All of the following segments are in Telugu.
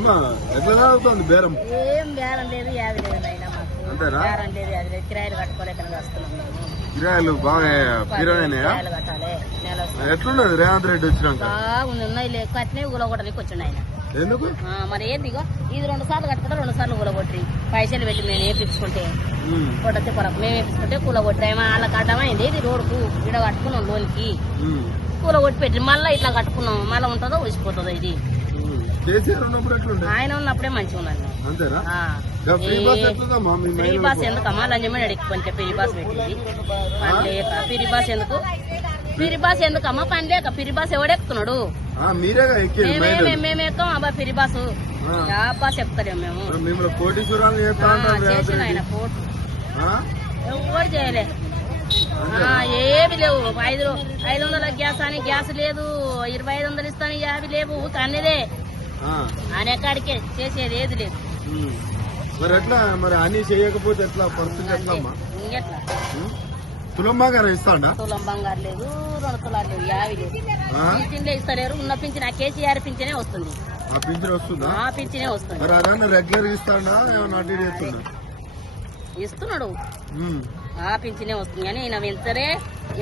అమ్మా ఎట్లా తాగుతుంది బేరం? ఏం బేరం లేదు, యాది లేదు అయినా మాకు. అంతేనా? బేరం లేదు, యాది లేదు. కిరాయిలు కట్టుకోలేక వస్తున్నాం. కిరాయిలు బాగా పిరమైనాయా? కిరాయిలు కట్టాలి, నెల వస్తుంది. ఎట్లున్నది రేవంత్ రెడ్డి వచ్చినాక? బాగుంది, ఉన్నాయి లేక కట్టినవి గులగొట్టడానికి వచ్చిండు ఆయన. ఎందుకు? మరి ఏందిగో ఇది 2 సార్లు కట్టుకుంటే 2 సార్లు కూలగొట్టి పైసలు పెట్టి మేము వేపించుకుంటే కొట్టతే పొరకు మేము వేపించుకుంటే కూలగొట్టామా వాళ్ళ కట్టమైంది. ఇది రోడ్డుకు ఇడ కట్టుకున్నాం లోన్కి కూలగొట్టి పెట్టి మళ్ళీ ఇట్లా కట్టుకున్నాం. మళ్ళీ ఉంటుందో వచ్చిపోతుందో. ఇది ఆయన ఉన్నప్పుడే మంచిగా ఉన్నది. ఫ్రీ బాస్ ఎందుకమ్మా లంజమని అడిగిపోతే ఫ్రీ బాస్ పెట్టింది పని లేక. ఫ్రీ బాస్ ఎందుకు? ఫ్రీ బాస్ ఎందుకమ్మా పని లేక? ఫ్రీ బాస్ ఎవడెక్కుతున్నాడు? మేము ఎక్కాం అబ్బా ఫ్రీ బాస్. బాస్ ఎక్కుతలేము మేము. చేసిన ఆయన కోర్టు ఎవరు చేయలే. ఏమి లేవు. 500 గ్యాస్ అని గ్యాస్ లేదు, 2500 ఇస్తాను యావి లేవు. అన్నదే అనే కాడికే చేసేది ఏది లేదు. మరి ఎట్లా మరి అన్ని చేయకపోతే ఎట్లా పరిస్థితి? ఎట్లా ఇంకెట్లా? తులం బంగారం ఇస్తాడా? తులం బంగారు లేదు, 2 తులాలు లేవు, యావి లేదు. పింఛన్లే ఇస్తలేరు. ఉన్న పింఛన్ ఆ కేసీఆర్ పింఛనే వస్తుంది. పింఛన్ వస్తుందా? పింఛనే వస్తుంది. మరి అదే రెగ్యులర్ ఇస్తాడా? ఇస్తున్నాడు. పింఛనే వస్తుంది కానీ ఈయన వెంటనే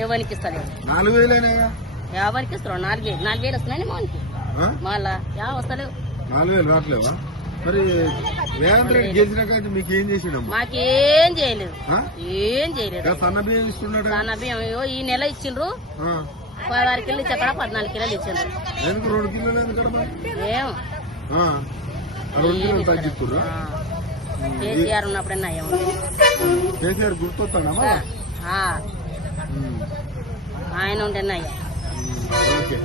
ఎవరికి ఇస్తలేదు. 4000 ఎవరికి ఇస్తున్నాడు? 4000 వస్తున్నాయి మోనికి. మళ్ళా వస్తలేవు. 4000 రావట్లేవా? మరి రేవంత్ రెడ్డి గెలిచినాక మీకు ఏం చేసినాం? మాకేం చేయలేదు, ఏం చేయలేదు. సన్న బియ్యం ఇస్తున్నాడు. సన్న బియ్యం ఈ నెల ఇచ్చిండ్రు. 16 కిలోలు ఇచ్చాక 14 కిలోలు ఇచ్చిండ్రు. ఎందుకు 2 కిలోలు? ఏం 2 కిలోలు తగ్గిస్తున్నారు. కేసీఆర్ ఉన్నప్పుడన్నా కేసీఆర్ గుర్తొస్తాడా? ఆయన ఉండేనా. ఓకే.